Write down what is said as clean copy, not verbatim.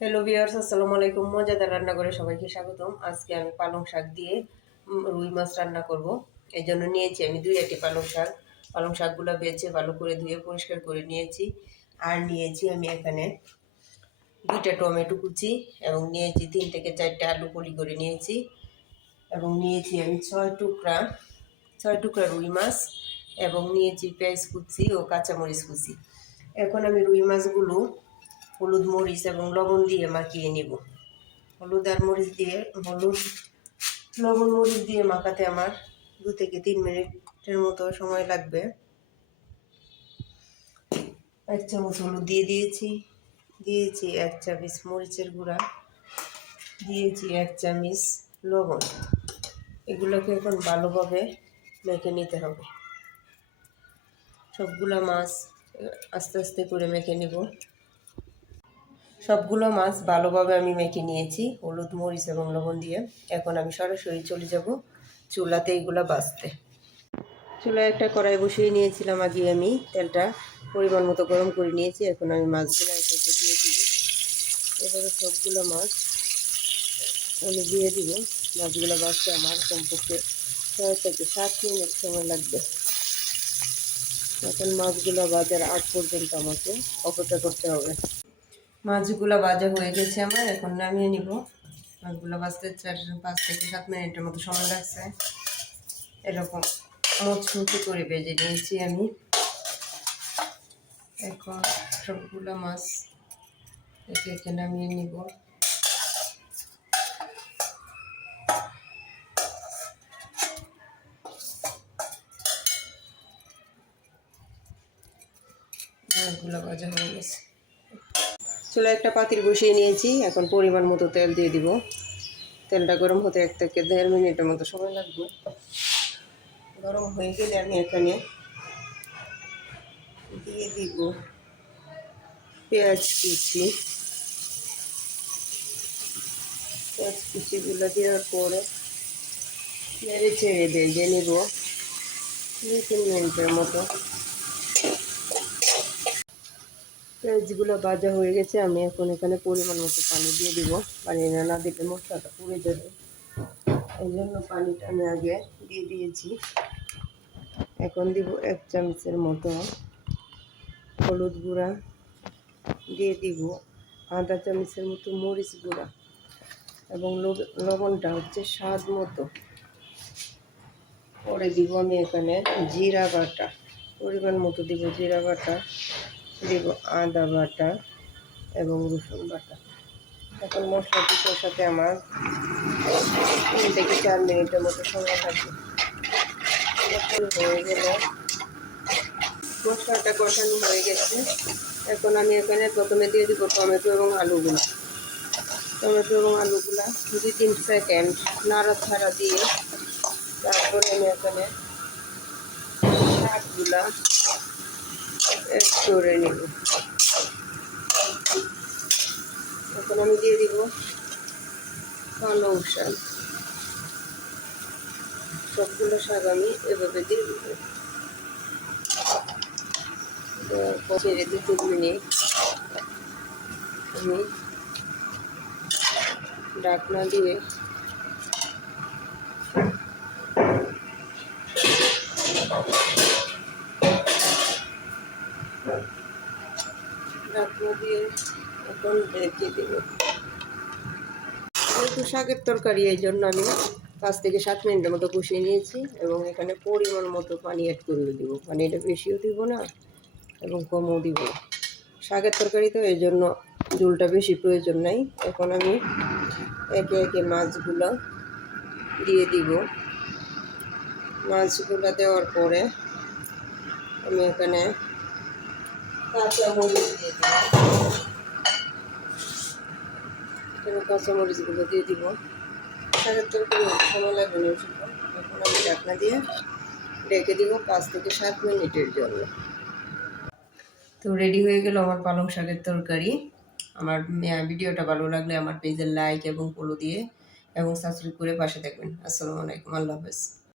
Hello viewers, আসসালামু আলাইকুম। মজাদার রান্নাঘরে সবাইকে স্বাগতম। আজকে আমি পালং শাক দিয়ে রুই মাছ রান্না করব। এই জন্য নিয়েছি আমি 2 পালং শাক। পালং শাকগুলো বেছে ভালো করে ধুয়ে পরিষ্কার করে নিয়েছি। আর নিয়েছি আমি এখানে 2টা টমেটো কুচি এবং নিয়েছি 3 থেকে 4টা আলু পলি করে নিয়েছি এবং নিয়েছি আমি 6 টুকরা রুই মাছ এবং নিয়েছি পেঁয়াজ কুচি ও কাঁচামরিচ কুচি। এখন আমি রুই মাছগুলো হলুদ, মরিচ এবং লবণ দিয়ে মাখিয়ে নিব। হলুদ, লবণ, মরিচ দিয়ে মাখাতে আমার 2 থেকে 3 মিনিটের মতো সময় লাগবে। 1 চামচ হলুদ দিয়েছি 1 চামচ মরিচের গুঁড়া, দিয়েছি 1 চামচ লবণ। এগুলোকে এখন ভালোভাবে মেখে নিতে হবে। সবগুলো মাছ আস্তে আস্তে করে মেখে নেব। সবগুলো মাছ ভালোভাবে আমি মেখে নিয়েছি হলুদ, মরিচ এবং লবণ দিয়ে। এখন আমি সরাসরি চলে যাব চুলাতে এইগুলো ভাজতে। চুলায় একটা কড়াই বসিয়ে নিয়েছিলাম আগে আমি। তেলটা পরিমাণ মতো গরম করে নিয়েছি। এখন আমি মাছগুলো একে দিয়ে দিব। এবারে সবগুলো মাছ আমি দিয়ে দিব। মাছগুলো ভাজতে আমার কমপক্ষে 6 থেকে 7 মিনিট সময় লাগবে। এখন মাছগুলো ভাজার আগ পর্যন্ত আমাকে অপেক্ষা করতে হবে। মাছগুলো ভাজা হয়ে গেছে আমার, এখন নামিয়ে নিব। মাছগুলো ভাজতে 5 থেকে 7 মিনিটের মতো সময় লাগছে। এরকম মুচমুচে করে ভেজে নিয়েছি আমি। এখন সবগুলো মাছ একে একে নামিয়ে নিব। মাছগুলো ভাজা হয়ে গেছে। চুলায় একটা পাতিল বসিয়ে নিয়েছি। এখন পরিমাণ মতো তেল দিয়ে দিব। তেলটা গরম হতে 1 থেকে 1.5 মিনিটের মতো সময় লাগবে। গরম হয়ে গেলে আমি এখানে দিয়ে দিব পেঁয়াজ কুচিগুলো দেওয়ার পরে নেড়ে ছেড়ে ভেজে নেব 2-3 মিনিটের মতো। পেঁয়াজগুলো ভাজা হয়ে গেছে। আমি এখন এখানে পরিমাণ মতো পানি দিয়ে দিব। পানি না দিলে মশলাটা পুড়ে যাবে, এই জন্য পানিটা আমি আগে দিয়ে দিয়েছি। এখন দিব 1 চামচের মতো হলুদ গুঁড়া, দিয়ে দিব আধা চামচের মতো মরিচ গুঁড়া এবং লবণটা হচ্ছে স্বাদ মতো। পরে দিব আমি এখানে জিরা বাটা, পরিমাণ মতো দিব জিরা বাটা, দিব আদা বাটা এবং রসুন বাটা। এখন মশলাটি কষাতে আমার 3 থেকে 4 মিনিটের মতো সময় লাগবে। হয়ে গেলে মশলাটা কষানো হয়ে গেছে। এখন আমি এখানে প্রথমে দিয়ে দিব টমেটো এবং আলুগুলো। 2-3 সেকেন্ড নাড়াচাড়া দিয়ে তারপরে আমি এখানে শাকগুলা অ্যাড করে নেব। এখন আমি দিয়ে দিব পালং শাক। সবগুলো শাক আমি এভাবে দিয়ে দিব। ছেড়ে 2-3 মিনিট আমি ঢাকনা দিয়ে এখন রেখে দেব। যেহেতু শাকের তরকারি, এই জন্য আমি 5 থেকে 7 মিনিটের মতো কষিয়ে নিয়েছি এবং এখানে পরিমাণ মতো পানি অ্যাড করে দিব। পানিটা বেশিও দিব না এবং কমও দিব। শাকের তরকারি তো, এই জন্য ঝোলটা বেশি প্রয়োজন নাই। এখন আমি একে একে মাছগুলো দিয়ে দিব। মাছগুলো দেওয়ার পরে আমি এখানে কাঁচামরিচ দিয়ে দিব। কাঁচামরিচগুলো দিয়ে দিব। শাকের তরকারি সময় লাগবে না। এখন আমি ঢাকনা দিয়ে রেখে দিব 5 থেকে 7 মিনিটের জন্য। তো রেডি হয়ে গেল আমার পালং শাকের তরকারি। আমার ভিডিওটা ভালো লাগলে আমার পেজে লাইক এবং ফলো দিয়ে এবং সাবস্ক্রাইব করে পাশে থাকবেন। আসসালামু আলাইকুম, আল্লাহ হাফেজ।